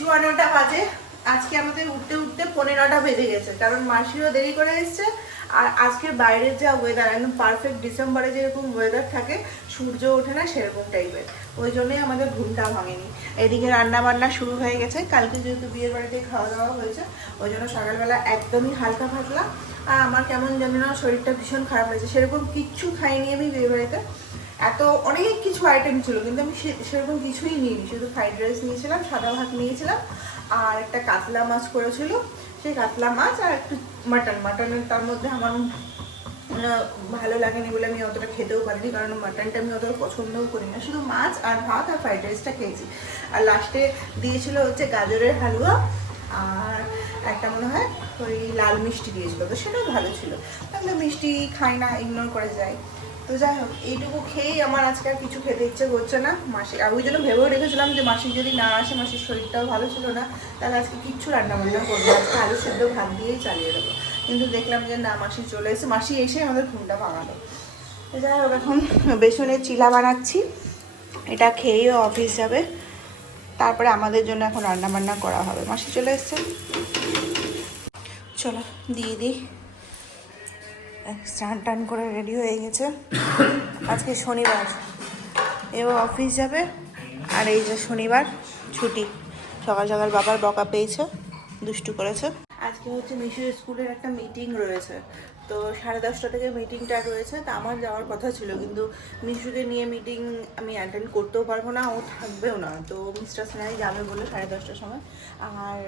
9:15 বাজে। আজকে আমাদের উঠতে উঠতে 9:15 বেজে গেছে, কারণ মাসিও দেরি করে এসছে। আর আজকের বাইরের যা ওয়েদার, একদম পারফেক্ট ডিসেম্বরে যেরকম ওয়েদার থাকে, সূর্য ওঠে না সেরকম টাইপের, ওই জন্যই আমাদের ঘুমটা ভাঙেনি। এদিকে রান্না বান্না শুরু হয়ে গেছে, কালকে যেহেতু বিয়ের বাড়িতে খাওয়া দাওয়া হয়েছে, ওই জন্য সকালবেলা একদমই হালকা পাতলা। আর আমার কেমন জানি না শরীরটা ভীষণ খারাপ হয়েছে, সেরকম কিচ্ছু খাইনি আমি বিয়ে বাড়িতে। এত অনেক কিছু আইটেম ছিল, কিন্তু আমি সেরকম কিছুই নিইনি, শুধু ফ্রাইড রাইস নিয়েছিলাম, সাদা ভাত নিয়েছিলাম, আর একটা কাতলা মাছ করেছিল, সেই কাতলা মাছ, আর একটু মাটনের তার মধ্যে আমার ভালো লাগেনি বলে আমি অতটা খেতেও পারিনি, কারণ মাটনটা আমি অতটা পছন্দও করি না। শুধু মাছ আর ভাত আর ফ্রাইড রাইসটা খেয়েছি। আর লাস্টে দিয়েছিল হচ্ছে গাজরের হালুয়া, আর একটা মনে হয় ওই লাল মিষ্টি দিয়েছিল, তো সেটাও ভালো ছিল। তাহলে মিষ্টি খাই না, ইগনোর করে যাই। তো যাই হোক, এইটুকু খেয়েই আমার আজকে আর কিছু খেতে ইচ্ছে করছে না। মাসি, আর ওই জন্য ভেবেও রেখেছিলাম যে মাসি যদি না আসে, মাসির শরীরটাও ভালো ছিল না, তাহলে আজকে কিচ্ছু রান্না বান্না করবো, আজকে আলু সেদ্ধ ভাত দিয়েই চালিয়ে দেবো। কিন্তু দেখলাম যে না, মাসি চলে এসে, মাসি এসে আমাদের ঘুমটা ভাঙালো। তো যাই হোক, এখন বেসনের চিলা বানাচ্ছি, এটা খেয়েও অফিস যাবে, তারপরে আমাদের জন্য এখন রান্না বান্না করা হবে। মাসি চলে এসছে, চলো দিয়ে দিই। স্নান টান করে রেডি হয়ে গেছে, আজকে শনিবার, এবার অফিস যাবে। আর এই যে শনিবার ছুটি, সকাল সকাল বাবার বকা পেয়েছে, দুষ্টু করেছে। আজকে হচ্ছে মিশুর স্কুলের একটা মিটিং রয়েছে, তো 10:30 থেকে মিটিংটা রয়েছে। তা আমার যাওয়ার কথা ছিল, কিন্তু মিশুকে নিয়ে মিটিং আমি অ্যাটেন্ড করতেও পারবো না, ও থাকবেও না, তো মিস্টার সিনহাই যাবে বলে 10:30টার সময়। আর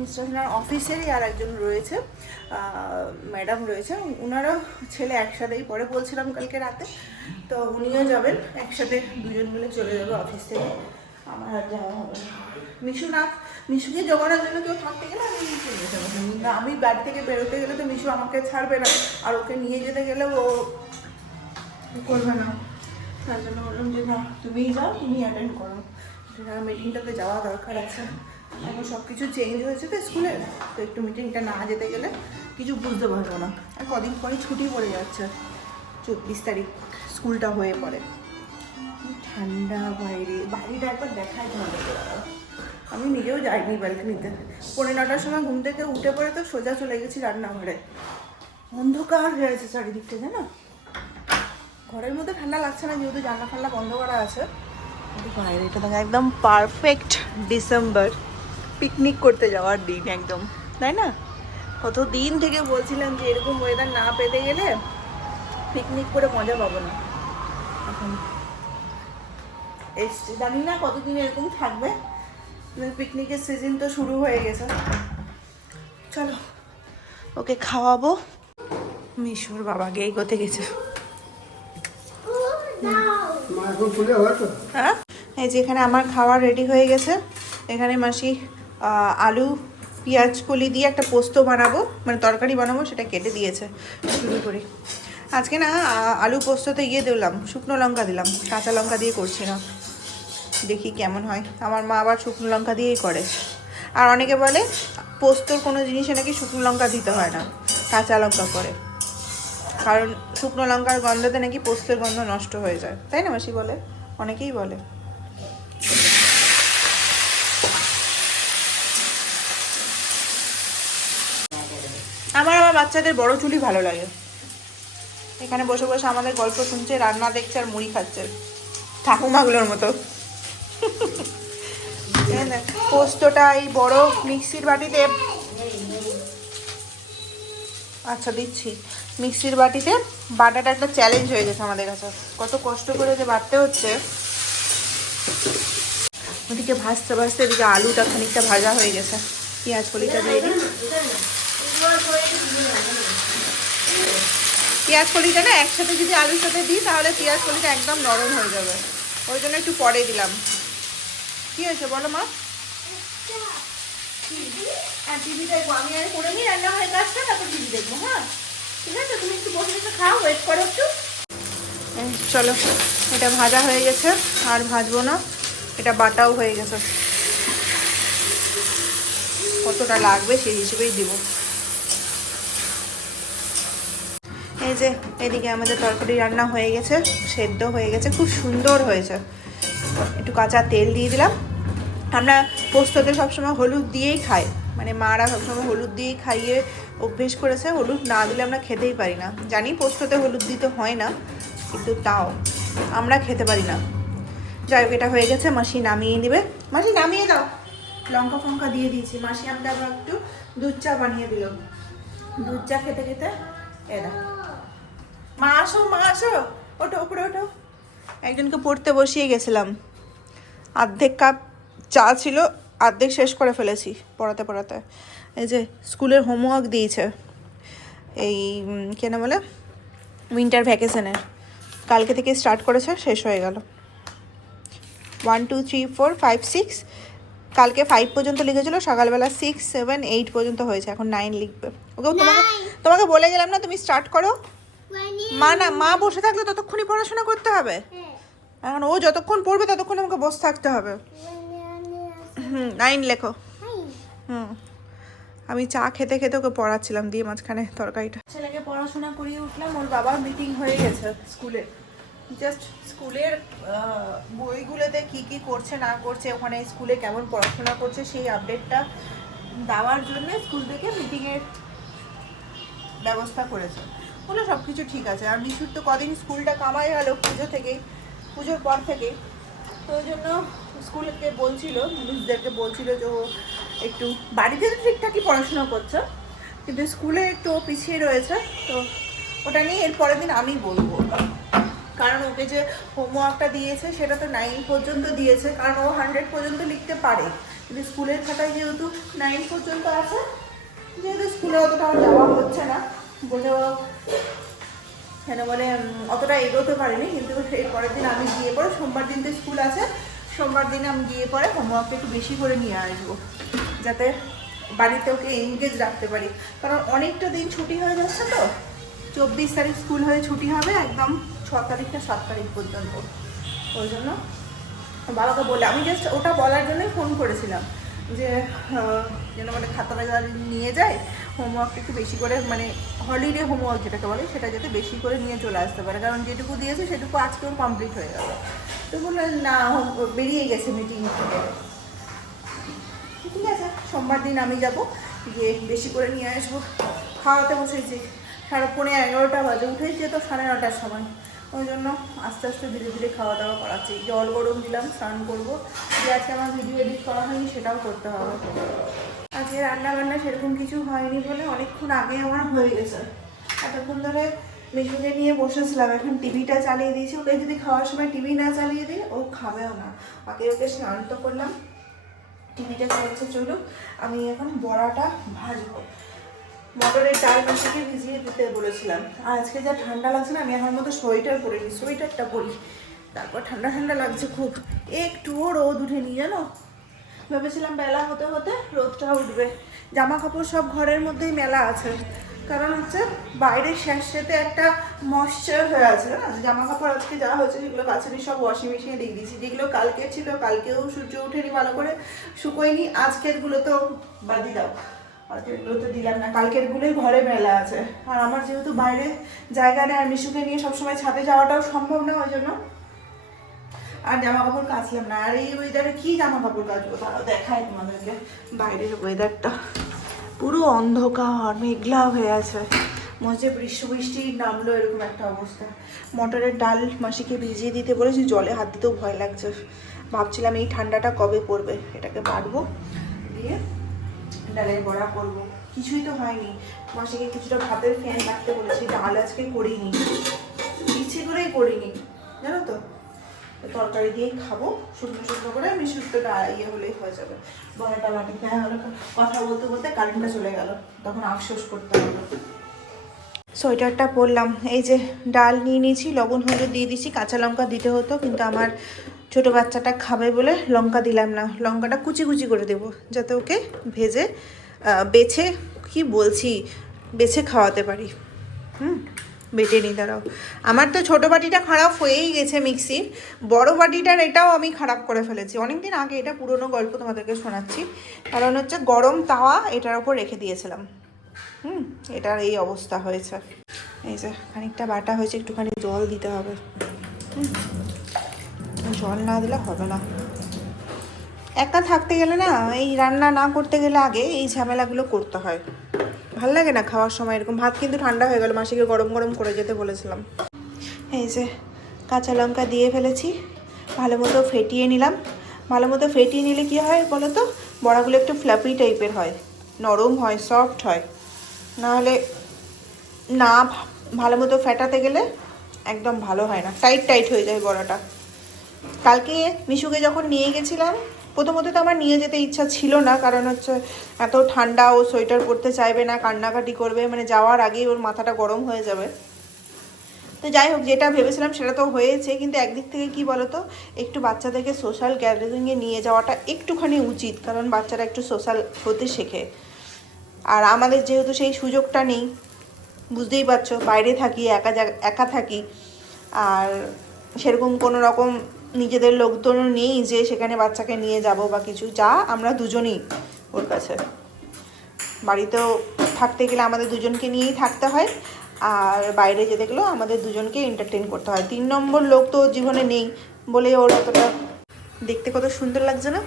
মিস্টার সিনহার অফিসেরই আর একজন রয়েছে, ম্যাডাম রয়েছে, ওনারও ছেলে একসাথেই পরে, বলছিলাম কালকে রাতে, তো উনিও যাবেন একসাথে, দুজন মিলে চলে যাবে অফিস থেকে। আমার আর যাওয়া হবে না। মিশুকে জোগানোর জন্য কেউ থাকতে গেলে আমি চলে যাবো না, আমি বাড়ি থেকে বেরোতে গেলে তো মিশু আমাকে ছাড়বে না, আর ওকে নিয়ে যেতে গেলে ও করবে না। তার জন্য বললাম যে না, তুমিই যাও, তুমি অ্যাটেন্ড করো, মিটিংটাতে যাওয়া দরকার আছে। এখন সব কিছু চেঞ্জ হয়েছে তো স্কুলে, তো একটু মিটিংটা না যেতে গেলে কিছু বুঝতে পারবো না। আর কদিন পরে ছুটি পড়ে যাচ্ছে, 24 তারিখ স্কুলটা হয়ে পড়ে। ঠান্ডা বাইরেটা একবার দেখাই তোমাদেরকে, আমি নিজেও যাইনি ব্যালকনিতে। 9:15টার সময় ঘুম থেকে উঠে পড়ে তো সোজা চলে গেছি রান্নাঘরে, অন্ধকার হয়ে গেছে চারিদিকটা, জানো। ঘরের মধ্যে ঠান্ডা লাগছে না, যেহেতু জানলা ফান্না বন্ধ করা আছে, কিন্তু বাইরেটা দেখো একদম পারফেক্ট ডিসেম্বর, পিকনিক করতে যাওয়ার দিন একদম, তাই না? কত দিন থেকে বলছিলাম যে এরকম ওয়েদার না পেতে গেলে পিকনিক করে মজা পাবো না। এখন এসছে, জানি না কতদিন এরকম থাকবে, পিকনিকের সিজন তো শুরু হয়ে গেছে। চলো ওকে খাওয়াবো। মিশুর বাবাকে এগোতে গেছে। হ্যাঁ, এই যে এখানে আমার খাওয়া রেডি হয়ে গেছে। এখানে মাসি আলু পেঁয়াজ কলি দিয়ে একটা পোস্ত বানাবো, মানে তরকারি বানাবো, সেটা কেটে দিয়েছে। শুরু করি আজকে না, আলু পোস্ততে দিলাম শুকনো লঙ্কা দিলাম, কাঁচা লঙ্কা দিয়ে করছি না, দেখি কেমন হয়। আমার মা আবার শুকনো লঙ্কা দিয়েই করে, আর অনেকে বলে পোস্তর কোনো জিনিসে নাকি শুকনো লঙ্কা দিতে হয় না, কাঁচা লঙ্কা করে, কারণ শুকনো লঙ্কার গন্ধতে নাকি পোস্তের গন্ধ নষ্ট হয়ে যায়, তাই না মাসি বলে, অনেকেই বলে। আমার বাচ্চাদের বড় চুলই ভালো লাগে, এখানে বসে বসে আমাদের গল্প শুনছে, রান্না দেখছে, আর মুড়ি খাচ্ছে ঠাকুমাগুলোর মতো। পোস্তটা এই বড় মিক্সির বাটিতে, আচ্ছা দিচ্ছি, মিক্সির বাটিতে বাটাটা একটা চ্যালেঞ্জ হয়ে গেছে আমাদের কাছে, কত কষ্ট করে যে বাটতে হচ্ছে। ওদিকে ভাজতে ভাজতে এদিকে আলুটা খানিকটা ভাজা হয়ে গেছে, পেঁয়াজ কলিটা দিয়ে দিই। পেঁয়াজ কলিটা না একসাথে যদি আলুর সাথে দিই, তাহলে পেঁয়াজ কলিটা একদম নরম হয়ে যাবে, ওই জন্য একটু পরে দিলাম। কি হয়েছে বলো মা? টিভি দেখবো, আমি আর করে নিই রান্না হয়ে কাজটা, তারপর টিভি দেখবো। হ্যাঁ ঠিক আছে, তুমি একটু বসে বসে খাও, ওয়েট করো একটু। চলো, এটা ভাজা হয়ে গেছে, আর ভাজবো না, এটা বাটাও হয়ে গেছে, কতটা লাগবে সেই হিসেবেই দিব। এই যে এদিকে আমাদের তরকারি রান্না হয়ে গেছে, সেদ্ধ হয়ে গেছে, খুব সুন্দর হয়েছে। একটু কাঁচা তেল দিয়ে দিলাম, আমরা পোস্ততে সবসময় হলুদ দিয়েই খাই, মানে মারা সবসময় হলুদ দিয়েই খাইয়ে অভ্যেস করেছে। হলুদ না দিলে আমরা খেতেই পারি না। জানি পোস্ততে হলুদ দিতে হয় না, কিন্তু তাও আমরা খেতে পারি না। যাই হোক, এটা হয়ে গেছে, মাসি নামিয়ে নেবে। মাসি নামিয়ে দাও, লঙ্কা ফঙ্কা দিয়ে দিয়েছি। মাসি আমাকে আবার একটু দুধ চা বানিয়ে দিল। দুধ চা খেতে খেতে এরা মা আসো, মা আসো, ওঠো উপরে ওঠো। একজনকে পড়তে বসিয়ে গেছিলাম, অর্ধেক কাপ চা ছিল, অর্ধেক শেষ করে ফেলেছি পড়াতে পড়াতে। এই যে স্কুলের হোমওয়ার্ক দিয়েছে, এই কেন বলে উইন্টার ভ্যাকেশনের, কালকে থেকে স্টার্ট করেছে, শেষ হয়ে গেল। 1 2 3 4 5 6, কালকে 5 পর্যন্ত লিখেছিল, সকালবেলা 6 7 8 পর্যন্ত হয়েছে, এখন 9 লিখবে। ওকে তোমাকে বলে গেলাম না তুমি স্টার্ট করো। মা বসে থাকলে ততক্ষণই পড়াশোনা করতে হবে। এখন ও যতক্ষণ পড়বে ততক্ষণ আমাকে বসে থাকতে হবে। 9 লেখো। আমি চা খেতে খেতে ওকে পড়াচ্ছিলাম, দিয়ে মাঝখানে তরকারিটা। ছেলেকে পড়াশোনা করিয়ে উঠলাম, ওর বাবার মিটিং হয়ে গেছে স্কুলে। জাস্ট স্কুলের বইগুলোতে কি কি করছে না করছে, ওখানে স্কুলে কেমন পড়াশোনা করছে সেই আপডেটটা দেওয়ার জন্য স্কুল থেকে মিটিংয়ের ব্যবস্থা করেছে। বলে সব কিছু ঠিক আছে। আর মিশুর তো কদিন স্কুলটা কামাই গেল পুজোর পর থেকে, তো ওই জন্য স্কুলকে বলছিল, মিসদেরকে বলছিল যে ও একটু বাড়িতে তো ঠিকঠাকই পড়াশোনা করছে, কিন্তু স্কুলে একটু পিছিয়ে রয়েছে। তো ওটা নিয়ে এর পরের দিন আমি বলবো, কারণ ওকে যে হোমওয়ার্কটা দিয়েছে সেটা তো 9 পর্যন্ত দিয়েছে, কারণ ও 100 পর্যন্ত লিখতে পারে, কিন্তু স্কুলের খাতায় যেহেতু 9 পর্যন্ত আছে, যেহেতু স্কুলে অতটা যাওয়া হচ্ছে না বলে ও কেন বলে অতটা এগোতে পারিনি। কিন্তু এর পরের দিন আমি গিয়ে পরে, সোমবার দিন তো স্কুল আছে, সোমবার দিনে আমি গিয়ে পরে হোমওয়ার্কটা একটু বেশি করে নিয়ে আসবো, যাতে বাড়িতে ওকে এনগেজ রাখতে পারি। কারণ অনেকটা দিন ছুটি হয়ে যাচ্ছে, তো 24 তারিখ স্কুল হয়ে ছুটি হবে, একদম 6 তারিখ না 7 তারিখ পর্যন্ত। ওই জন্য বাবাকে বলে, আমি জাস্ট ওটা বলার জন্যই ফোন করেছিলাম যে যেন মানে খাতাটা নিয়ে যায়, হোমওয়ার্কটা একটু বেশি করে, মানে হলিডে হোমওয়ার্ক যেটাকে বলে সেটা যাতে বেশি করে নিয়ে চলে আসতে পারে, কারণ যেটুকু দিয়েছে সেটুকু আজকেও কমপ্লিট হয়ে গেল। তো বললেন না, বেরিয়ে গেছে মিটিং থেকে। ঠিক আছে, সোমবার দিন আমি যাব, গিয়ে বেশি করে নিয়ে আসবো। খাওয়াতে বসেছি 11:30 বাজে, উঠেছি তো 9:30টার সময়। ওই জন্য আস্তে আস্তে ধীরে ধীরে খাওয়া দাওয়া করাচ্ছি। জল গরম দিলাম, স্নান করবো, যে আজকে আমার ভিডিও এডিট করা হয়নি সেটাও করতে হবে। আজকে রান্না বান্না সেরকম কিছু হয়নি বলে অনেকক্ষণ আগে আমার হয়ে গেছে। এতক্ষণ ধরে মিশুকে নিয়ে বসেছিলাম, এখন টিভিটা চালিয়ে দিয়েছি। ওকে যদি খাওয়ার সময় টিভি না চালিয়ে দিই ও খাবেও না। আগে ওকে স্নান তো করলাম, টিভিটা চলছে, চলুক। আমি এখন বড়াটা ভাজবো। মটরের ডাল মাসিকে ভিজিয়ে দিতে বলেছিলাম। আর আজকে যা ঠান্ডা লাগছে না, আমি আমার মতো সোয়েটার পরে নিই, সোয়েটারটা পরি, তারপর ঠান্ডা ঠান্ডা লাগছে খুব। একটুও রোদ উঠেনি জানো, ভেবেছিলাম বেলা হতে হতে রোদটা উঠবে। জামা কাপড় সব ঘরের মধ্যেই মেলা আছে, কারণ হচ্ছে বাইরের শেষেতে একটা ময়েশ্চার হয়ে আছে না। জামা কাপড় আজকে যা হয়েছে সেগুলো কাছেরই সব ওয়াশিং মেশিনে দিয়ে দিয়েছি। যেগুলো কালকে ছিল, কালকেও সূর্য উঠেনি ভালো করে, শুকোয়নি। আজকেরগুলো তো বাদি দাও, আজকেরগুলো তো দিলাম না, কালকেরগুলোই ঘরে মেলা আছে। আর আমার যেহেতু বাইরে জায়গা নেই, আর মিশুকে নিয়ে সবসময় ছাদে যাওয়াটাও সম্ভব না, ওই জন্য আর জামা কাপড় কাচলাম না। আর এই ওয়েদারে কি জামা কাপড় কাচবো, তারাও দেখায় তোমাদেরকে। বাইরের ওয়েদারটা পুরো অন্ধকার, মেঘলা হয়ে আছে, মনে বৃষ্টি নামলো, এরকম একটা অবস্থা। মটরের ডাল মাসিকে ভিজিয়ে দিতে বলেছি, জলে হাত দিতেও ভয় লাগছে। ভাবছিলাম এই ঠান্ডাটা কবে পড়বে, এটাকে বাটবো, দিয়ে ডালের বড়া করবো। কিছুই তো হয়নি, মাসিকে কিছুটা ভাতের ফ্যান রাখতে বলেছি, ডাল আজকে করিনি, ইচ্ছে করেই করিনি জানো তো। তরকারি দিয়েই খাবো, শুকনো শুকনো করে। আমি শুক্তোটা ইয়ে হলেই হয়ে যাবে। বড়াটা বাটিতে হলে কথা বলতে বলতে কারেন্টটা চলে গেল, তখন আফসোস করতে হবে। সোয়েটারটা পরলাম। এই যে ডাল নিয়ে নিয়েছি, লবণ হলুদ দিয়ে দিয়েছি, কাঁচা লঙ্কা দিতে হতো, কিন্তু আমার ছোটো বাচ্চাটা খাবে বলে লঙ্কা দিলাম না। লঙ্কাটা কুচি কুচি করে দেবো, যাতে ওকে ভেজে বেছে খাওয়াতে পারি। বেটে নিই, দাঁড়াও। আমার তো ছোটো বাটিটা খারাপ হয়েই গেছে মিক্সির, বড় বাটিটার এটাও আমি খারাপ করে ফেলেছি অনেক দিন আগে। এটা পুরনো গল্প তোমাদেরকে শোনাচ্ছি, কারণ হচ্ছে গরম তাওয়া এটার ওপর রেখে দিয়েছিলাম, এটার এই অবস্থা হয়েছে। এই যে খানিকটা বাটা হয়েছে, একটুখানি জল দিতে হবে, জল না দিলে হবে না। একা থাকতে গেলে না, এই রান্না না করতে গেলে আগে এই ঝামেলাগুলো করতে হয়। ভাল লাগে না খাওয়ার সময় এরকম। ভাত কিন্তু ঠান্ডা হয়ে গেল, মাসিকে গরম গরম করে যেতে বলেছিলাম। এই যে কাঁচা লঙ্কা দিয়ে ফেলেছি, ভালো মতো ফেটিয়ে নিলাম। ভালো মতো ফেটিয়ে নিলে কী হয় বলো তো, বড়াগুলো একটু ফ্লাফি টাইপের হয়, নরম হয়, সফট হয়। নাহলে না ভালো মতো ফেটাতে গেলে একদম ভালো হয় না, টাইট টাইট হয়ে যায় বড়াটা। কালকে মিশুকে যখন নিয়ে গেছিলাম, প্রথমত তো আমার নিয়ে যেতে ইচ্ছা ছিল না, কারণ হচ্ছে এত ঠান্ডা, ও সোয়েটার পরতে চাইবে না, কান্নাকাটি করবে, মানে যাওয়ার আগেই ওর মাথাটা গরম হয়ে যাবে। তো যাই হোক, যেটা ভেবেছিলাম সেটা তো হয়েছে, কিন্তু একদিক থেকে কি বলতো, একটু বাচ্চাদেরকে সোশ্যাল গ্যাদারিংয়ে নিয়ে যাওয়াটা একটুখানি উচিত, কারণ বাচ্চারা একটু সোশ্যাল হতে শেখে। আর আমাদের যেহেতু সেই সুযোগটা নেই, বুঝতেই পারছো, বাইরে থাকি, একা থাকি, আর সেরকম কোনো রকম নিজেদের লোকজনও নেই যে সেখানে বাচ্চাকে নিয়ে যাব বা কিছু। যা আমরা দুজনেই ওর কাছে, বাড়িতেও থাকতে গেলে আমাদের দুজনকে নিয়েই থাকতে হয়, আর বাইরে যেতে গেলেও আমাদের দুজনকে এন্টারটেন করতে হয়। 3 নম্বর লোক তো ওর জীবনে নেই বলে ওর অতটা। দেখতে কত সুন্দর লাগছে না?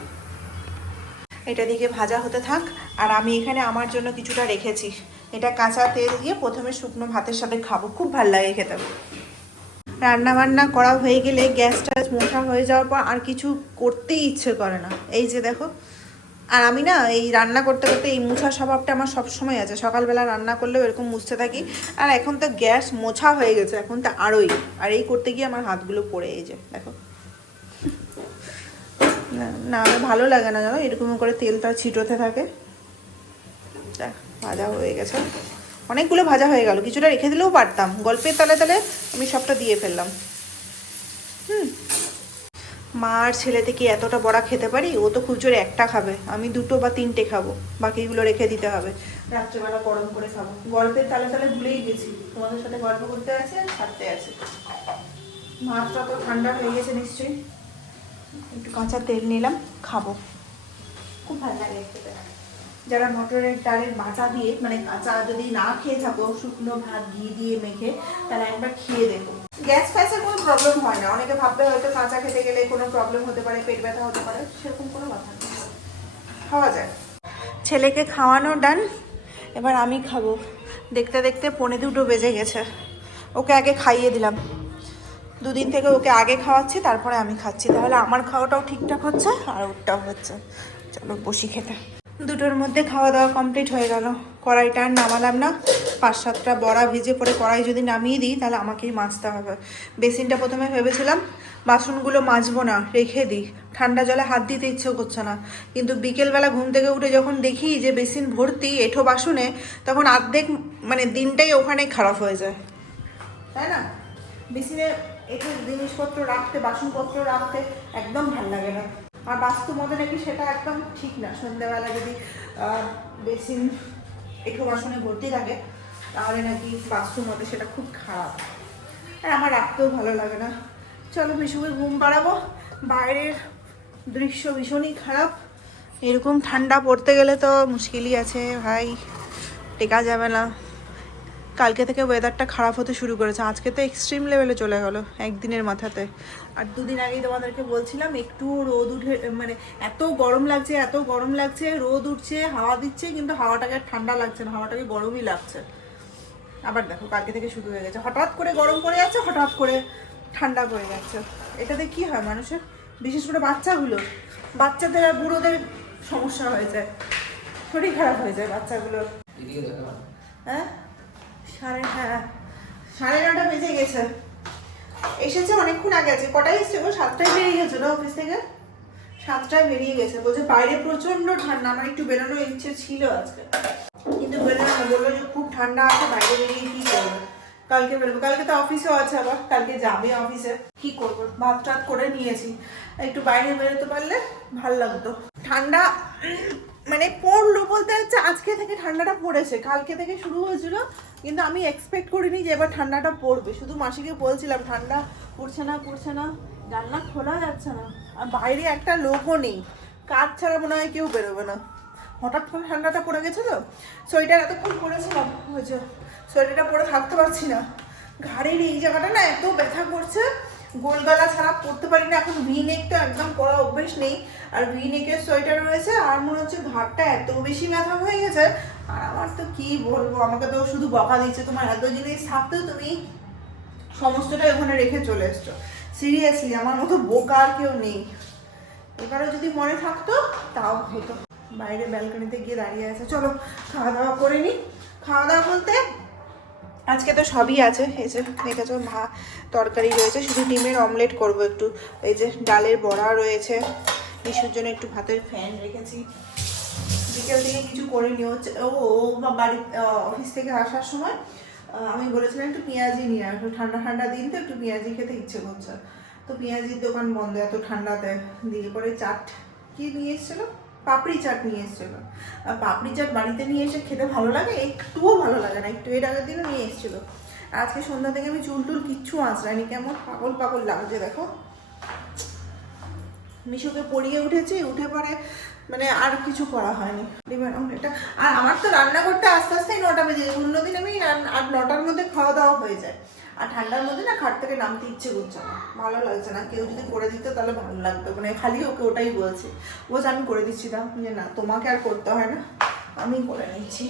এটা দিকে ভাজা হতে থাক, আর আমি এখানে আমার জন্য কিছুটা রেখেছি। এটা কাঁচা তেল দিয়ে প্রথমে শুকনো ভাতের সাথে খাবো, খুব ভালো লাগে খেতে। রান্না বান্না করা হয়ে গেলে গ্যাসটা মোটা হয়ে যাওয়ার পর আর কিছু করতেই ইচ্ছে করে না। এই যে দেখো, আর আমি না এই রান্না করতে করতে এই মুছার স্বভাবটা আমার সবসময় আছে। সকালবেলা রান্না করলেও এরকম মুছতে থাকি, আর এখন তো গ্যাস মোছা হয়ে গেছে, এখন তো আরোই। আর এই করতে গিয়ে আমার হাতগুলো পড়ে, এই যে দেখো। না আমার ভালো লাগে না জানো, এরকম করে তেলটা ছিটোতে থাকে। দেখ ভাজা হয়ে গেছে, অনেকগুলো ভাজা হয়ে গেল, কিছুটা রেখে দিলেও পারতাম। গল্পের তালে তালে আমি সবটা দিয়ে ফেললাম। মা আর ছেলেতে কি এতটা বড়া খেতে পারি? ও তো খুব জোরে একটা খাবে, আমি 2 বা 3টে খাবো, বাকিগুলো রেখে দিতে হবে, রাত্রেবেলা গরম করে খাবো। গল্পের তালে তালে ভুলেই গেছি, তোমাদের সাথে গল্প করতে আছে আর ছাড়তে আছে। ভাতটা তো ঠান্ডা হয়ে গেছে নিশ্চয়ই, একটু কাঁচা তেল নিলাম, খাবো, খুব ভালো লাগে খেতে। যারা মটরের ডালের বাটা দিয়ে, মানে কাঁচা যদি না খেয়ে থাকো, শুকনো ভাত ঘি দিয়ে মেখে, তাহলে একবার খেয়ে দেখো। গ্যাস ফ্যাসের কোনো প্রবলেম হয় না। অনেকে ভাববে হয়তো কাঁচা খেতে গেলে কোনো প্রবলেম হতে পারে, পেট ব্যথা হতে পারে, সেরকম কোনো কথা নেই, খাওয়া যায়। ছেলেকে খাওয়ানো ডান, এবার আমি খাবো। দেখতে দেখতে 1:45 বেজে গেছে। ওকে আগে খাইয়ে দিলাম, 2 দিন থেকে ওকে আগে খাওয়াচ্ছি, তারপরে আমি খাচ্ছি, তাহলে আমার খাওয়াটাও ঠিকঠাক হচ্ছে আর ওরটাও হচ্ছে। চলো বসি খেতে। 2টোর মধ্যে খাওয়া দাওয়া কমপ্লিট হয়ে গেল। কড়াইটা আর নামালাম না, 5-7টা বড়া ভেজে পরে কড়াই যদি নামিয়ে দিই তাহলে আমাকেই মাজতে হবে। বেসিনটা প্রথমে ভেবেছিলাম বাসনগুলো মাজবো না, রেখে দিই, ঠান্ডা জলে হাত দিতে ইচ্ছে করছে না। কিন্তু বিকেলবেলা ঘুম থেকে উঠে যখন দেখি যে বেসিন ভর্তি এঁঠো বাসনে, তখন অর্ধেক মানে দিনটাই ওখানে খারাপ হয়ে যায়, তাই না? বেসিনে এঁঠো জিনিসপত্র রাখতে, বাসনপত্র রাখতে একদম ভালো লাগে না। আর বাস্তু মতে নাকি সেটা একদম ঠিক না, সন্ধ্যাবেলা যদি বেসিন এঁঠো বাসনে ভর্তি থাকে তাহলে নাকি বাস্তু মতে সেটা খুব খারাপ, আর আমার রাখতেও ভালো লাগে না। চলো মিশুকে ঘুম পাড়াবো। বাইরের দৃশ্য ভীষণই খারাপ, এরকম ঠান্ডা পড়তে গেলে তো মুশকিলই আছে ভাই, টেকা যাবে না। কালকে থেকে ওয়েদারটা খারাপ হতে শুরু করেছে, আজকে তো এক্সট্রিম লেভেলে চলে গেল একদিনের মাথাতে। আর 2 দিন আগেই তোমাদেরকে বলছিলাম একটু রোদ উঠে, মানে এত গরম লাগছে, এত গরম লাগছে, রোদ উঠছে, হাওয়া দিচ্ছে, কিন্তু হাওয়াটাকে ঠান্ডা লাগছে না, হাওয়াটাকে গরমই লাগছে। আবার দেখো কালকে থেকে শুরু হয়ে গেছে, হঠাৎ করে গরম পড়ে যাচ্ছে, হঠাৎ করে ঠান্ডা পড়ে যাচ্ছে। এটাতে কি হয় মানুষের, বিশেষ করে বাচ্চাদের আর বুড়োদের সমস্যা হয়ে যায়, শরীর খারাপ হয়ে যায় বাচ্চাগুলোর। হ্যাঁ 9:30 বেজে গেছে। এসেছে অনেকক্ষণ আগে আছে। কটায় এসছে গো? 7টায় বেরিয়ে গেছে না অফিস থেকে? 7টায় বেরিয়ে গেছে, বলছে বাইরে প্রচন্ড ঠান্ডা। আমার একটু বেরোনোর ইচ্ছে ছিল আজকে, কিন্তু বেরোনো না, বললো যে খুব ঠান্ডা আছে, বাইরে বেরিয়ে কি করবো। কালকে বেরোবো, কালকে তো অফিসেও আছে, আবার কালকে যাবে অফিসে, কি করবো, ভাত টাত করে নিয়েছি। একটু বাইরে বেরোতে পারলে ভাল লাগতো। ঠান্ডা মানে পড়লো বলতে হচ্ছে আজকে থেকে ঠান্ডাটা পড়েছে, কালকে থেকে শুরু হয়েছিল, কিন্তু আমি এক্সপেক্ট করিনি যে এবার ঠান্ডাটা পড়বে। শুধু মাসিকে বলছিলাম ঠান্ডা পড়ছে না, জানলা খোলা যাচ্ছে না, আর বাইরে একটা লোকও নেই, কাজ ছাড়া মনে হয় কেউ বেরোবে না। হঠাৎ করে ঠান্ডাটা পড়ে গেছে তো, সোয়েটার এতক্ষণ পরেছিলাম, সোয়েটারটা পরে থাকতে পারছি না, ঘাড়ের এই জায়গাটা না এত ব্যথা করছে, গোল গলা ছাড়া পরতে পারি না এখন। ভি নেক তো একদম পরা অভ্যেস নেই, আর ভি নেকের সোয়েটার রয়েছে, আর মনে হচ্ছে ঘাটটা এত বেশি ব্যথা হয়ে গেছে। আর আমার তো কি বলবো, আমাকে তো শুধু বকা দিচ্ছে, তোমার এত জিনিস থাকতেও তুমি সমস্তটা ওখানে রেখে চলে এসছো। সিরিয়াসলি আমার মতো বোকা আর কেউ নেই। এবারও যদি মনে থাকতো তাও হতো। বাইরে ব্যালকনিতে গিয়ে দাঁড়িয়ে আছে, চলো খাওয়া দাওয়া করে নিই। খাওয়া দাওয়া বলতে আজকে তো সবই আছে, এই যে দেখেছো ভাত তরকারি রয়েছে, শুধু ডিমের অমলেট করব একটু। এই যে ডালের বড়া রয়েছে, বিশুর জন্য একটু ভাতের ফ্যান রেখেছি। বিকেল থেকে কিছু করে নিয়ে হচ্ছে ও বাড়ি অফিস থেকে আসার সময় আমি বলেছিলাম একটু পেঁয়াজি নিয়ে আসবো, ঠান্ডা ঠান্ডা দিন তো একটু পেঁয়াজি খেতে ইচ্ছে করছে। তো পেঁয়াজির দোকান বন্ধ এত ঠান্ডাতে, দিয়ে পরে চাট কি নিয়ে এসেছিলো, পাপড়ি চাট নিয়ে এসেছিলো। আর পাপড়ি চাট বাড়িতে নিয়ে এসে খেতে ভালো লাগে? একটুও ভালো লাগে না। একটু এর আগের দিনও নিয়ে এসেছিলো। আজকে সন্ধ্যা থেকে আমি চুল টুল কিচ্ছু আঁচড়াইনি, কেমন পাগল পাগল লাগছে দেখো। মিশুকে পরিয়ে উঠেছি, উঠে পরে মানে আর কিছু করা হয়নি। এটা আর আমার তো রান্না করতে আস্তে আস্তেই 9টা বেজে যায়। অন্যদিন আমি 8-9টার মধ্যে খাওয়া দাওয়া হয়ে যায়। আর ঠান্ডার মধ্যে না খাট থেকে নামতে ইচ্ছে করছে না, ভালো লাগছে না। কেউ যদি করে দিত তাহলে ভালো লাগতো, মানে খালি ওকে ওটাই বলছি, বলছে আমি করে দিচ্ছি। দাও যে না, তোমাকে আর করতে হয় না, আমি করে নিচ্ছি।